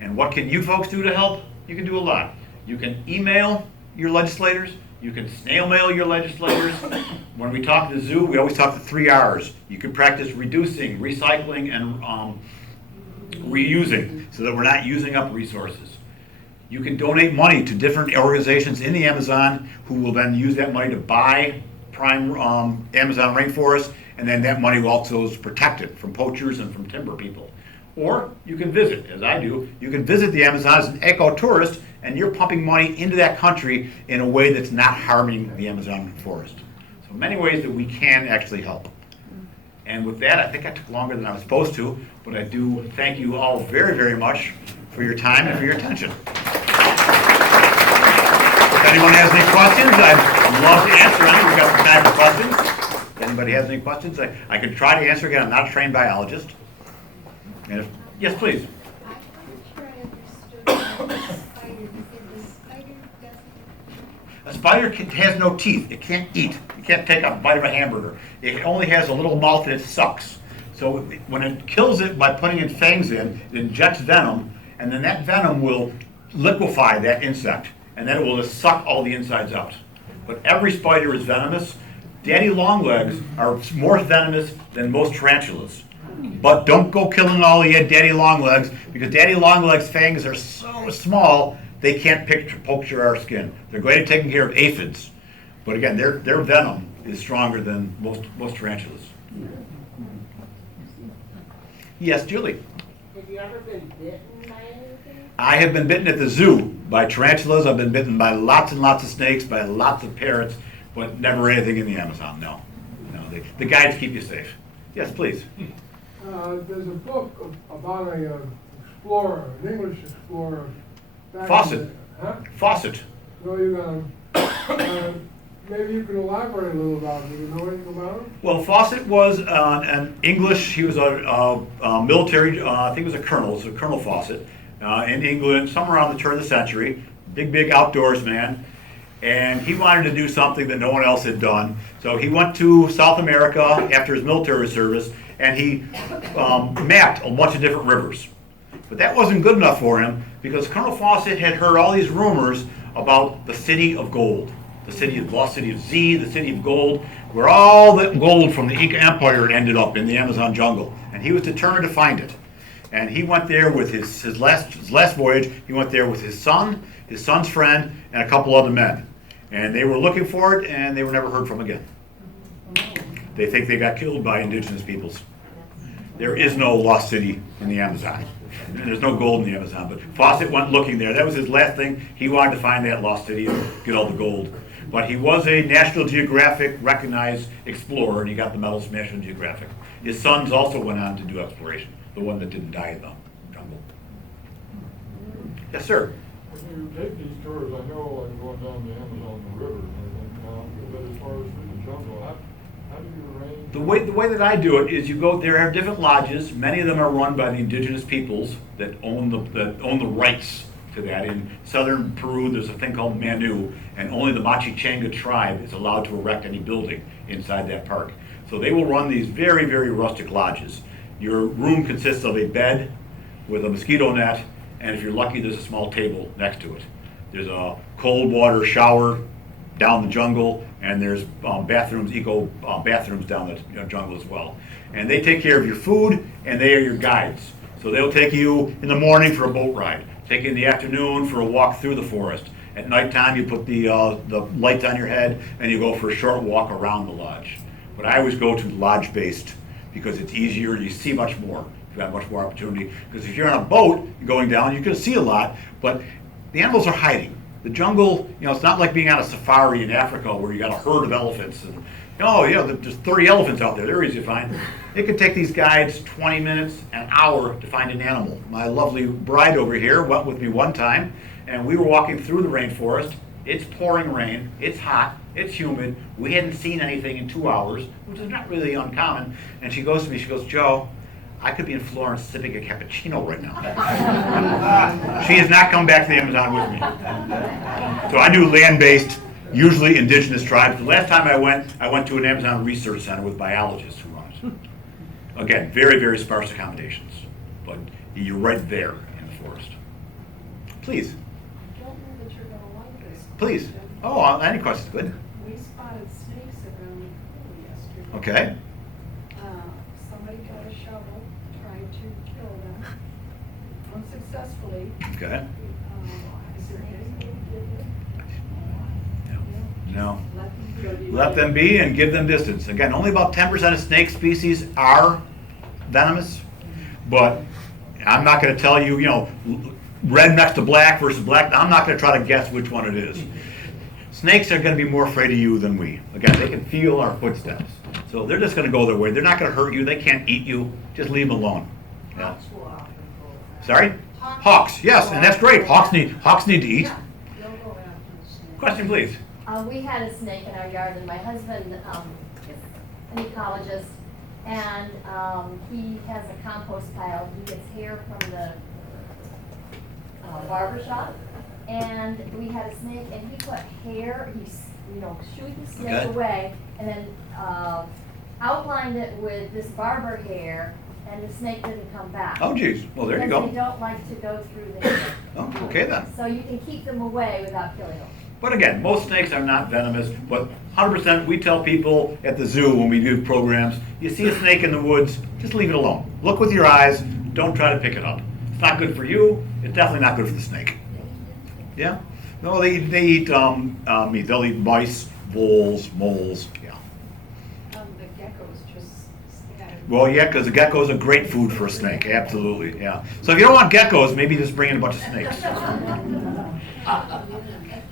And what can you folks do to help? You can do a lot. You can email your legislators. You can snail mail your legislators. When we talk to the zoo, we always talk the 3 R's. You can practice reducing, recycling, and reusing so that we're not using up resources. You can donate money to different organizations in the Amazon who will then use that money to buy prime Amazon rainforest, and then that money will also protect it from poachers and from timber people. Or you can visit, as I do, you can visit the Amazon as an eco-tourist, and you're pumping money into that country in a way that's not harming the Amazon forest. So many ways that we can actually help. And with that, I think I took longer than I was supposed to, but I do thank you all very, very much for your time and for your attention. If anyone has any questions, I'd love to answer any. We've got some time for questions. If anybody has any questions, I could try to answer again. I'm not a trained biologist. And yes, please. I'm not sure I understood the spider. You said the spider doesn't. A spider has no teeth. It can't eat. It can't take a bite of a hamburger. It only has a little mouth and it sucks. So when it kills it by putting its fangs in, it injects venom, and then that venom will liquefy that insect, and then it will just suck all the insides out. But every spider is venomous. Daddy longlegs are more venomous than most tarantulas. But don't go killing all the daddy longlegs, because daddy longlegs' fangs are so small they can't puncture our skin. They're great at taking care of aphids, but again, their venom is stronger than most tarantulas. Yes, Julie. Have you ever been bitten by anything? I have been bitten at the zoo by tarantulas. I've been bitten by lots and lots of snakes, by lots of parrots, but never anything in the Amazon. No, the guides keep you safe. Yes, please. There's a book about a explorer, an English explorer. Fawcett. Huh? Fawcett. No, you're gonna. Maybe you can elaborate a little about it. Do you know anything about him? Well, Fawcett was an English. He was a military. I think he was a colonel. So Colonel Fawcett in England, somewhere around the turn of the century. Big outdoors man, and he wanted to do something that no one else had done. So he went to South America after his military service, and he mapped a bunch of different rivers. But that wasn't good enough for him, because Colonel Fawcett had heard all these rumors about the city of gold, the lost city of Z, the city of gold, where all the gold from the Inca Empire ended up in the Amazon jungle. And he was determined to find it. And he went there with his last voyage. He went there with his son, his son's friend, and a couple other men. And they were looking for it, and they were never heard from again. They think they got killed by indigenous peoples. There is no lost city in the Amazon. There's no gold in the Amazon, but Fawcett went looking there. That was his last thing. He wanted to find that lost city and get all the gold. But he was a National Geographic recognized explorer, and he got the medals from National Geographic. His sons also went on to do exploration, the one that didn't die in the jungle. Yes, sir. When you take these tours, I know I'm going down the Amazon River and everything, but as far as through the jungle, how do you arrange? The way that I do it is you go. There are different lodges. Many of them are run by the indigenous peoples that own the rights to that. In southern Peru, there's a thing called Manu, and only the Machichanga tribe is allowed to erect any building inside that park. So they will run these very, very rustic lodges. Your room consists of a bed with a mosquito net, and if you're lucky, there's a small table next to it. There's a cold water shower down the jungle, and there's bathrooms, bathrooms down the jungle as well. And they take care of your food, and they are your guides. So they'll take you in the morning for a boat ride, take you in the afternoon for a walk through the forest. At nighttime, you put the lights on your head, and you go for a short walk around the lodge. But I always go to lodge-based because it's easier, you see much more. You have much more opportunity. Because if you're on a boat going down, you can see a lot, but the animals are hiding. The jungle, it's not like being on a safari in Africa where you got a herd of elephants and, there's 30 elephants out there. They're easy to find. It could take these guides 20 minutes, an hour to find an animal. My lovely bride over here went with me one time, and we were walking through the rainforest. It's pouring rain, it's hot, it's humid. We hadn't seen anything in 2 hours, which is not really uncommon. And she goes to me, Joe, I could be in Florence sipping a cappuccino right now. She has not come back to the Amazon with me. So I do land-based, usually indigenous tribes. The last time I went to an Amazon research center with biologists who run it. Again, very, very sparse accommodations, but you're right there in the forest. Please. I don't know that you're going to like this. Please. Oh, any question's good. We spotted snakes around the pool yesterday. Okay. Somebody got a shovel, tried to kill them, unsuccessfully. Okay. Is there anything we can do? No. Let them go. Let them be and give them distance. Again, only about 10% of snake species are venomous, but I'm not going to tell you, red next to black versus black. I'm not going to try to guess which one it is. Snakes are going to be more afraid of you than we. Again, they can feel our footsteps. So they're just going to go their way. They're not going to hurt you. They can't eat you. Just leave them alone. Yeah. Sorry? Hawks, yes, and that's great. Hawks need to eat. Question, please. We had a snake in our yard, and my husband is an ecologist, and he has a compost pile. He gets hair from the barber shop, and we had a snake, and he put hair, shooed the snake Okay. away, and then outlined it with this barber hair, and the snake didn't come back. Oh, geez. Well, there you Because they go. don't like to go through the hair. Oh, okay then. So you can keep them away without killing them. But again, most snakes are not venomous, but 100% we tell people at the zoo when we do programs, you see a snake in the woods, just leave it alone. Look with your eyes, don't try to pick it up. It's not good for you, it's definitely not good for the snake. Yeah? No, they eat meat. They'll eat mice, voles, moles, yeah. The geckos just scattered. Well, yeah, because a gecko is a great food for a snake, absolutely, yeah. So if you don't want geckos, maybe just bring in a bunch of snakes.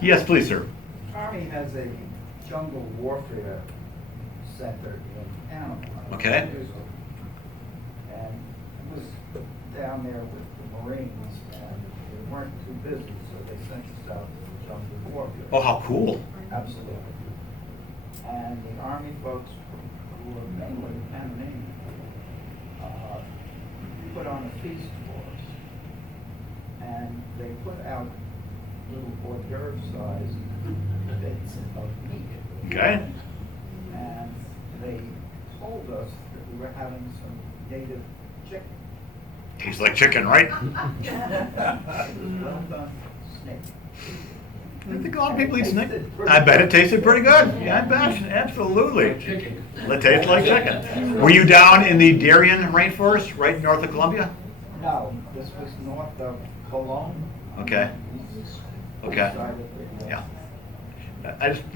Yes, please, sir. Army has a jungle warfare center in Panama. Okay. And I was down there with the Marines, and they weren't too busy, so they sent us out to the jungle warfare. Oh, how cool. Absolutely. And the Army folks, who were mainly Panamanian, put on a feast for us. And they put out little hors d'oeuvre-sized bits of meat. Okay. And they told us that we were having some native chicken. Tastes like chicken, right? Well done snake. I think a lot of people eat snake. I bet it tasted pretty good. Yeah, I bet. Absolutely. Chicken. It tastes like chicken. Were you down in the Darien Rainforest, right north of Columbia? No, this was north of Cologne. Okay. Okay. Side of the- Yeah.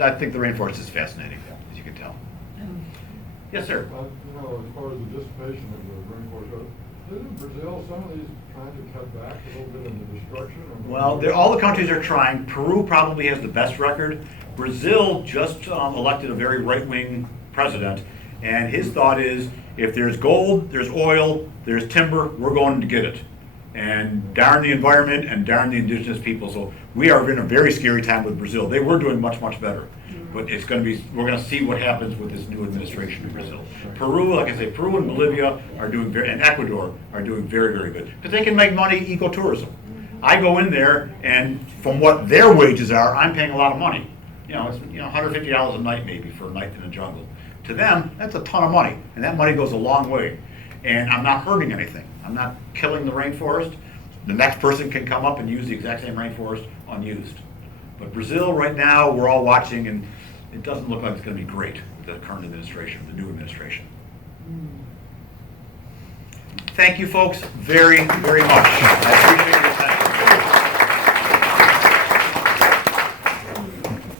I think the rainforest is fascinating, as you can tell. Yes, sir. As far as the dissipation of the rainforest goes, isn't Brazil, some of these trying to cut back a little bit in the destruction? Well, all the countries are trying. Peru probably has the best record. Brazil just elected a very right-wing president, and his thought is, if there's gold, there's oil, there's timber, we're going to get it. And darn the environment and darn the indigenous people. So we are in a very scary time with Brazil. They were doing much, much better. But we're going to see what happens with this new administration in Brazil. Peru, like I say, Peru and Bolivia are doing and Ecuador are doing very, very good. Because they can make money ecotourism. I go in there, and from what their wages are, I'm paying a lot of money. It's $150 a night maybe for a night in the jungle. To them, that's a ton of money, and that money goes a long way. And I'm not hurting anything. I'm not killing the rainforest. The next person can come up and use the exact same rainforest unused. But Brazil right now, we're all watching, and it doesn't look like it's going to be great with the current administration, the new administration. Thank you, folks, very, very much. I appreciate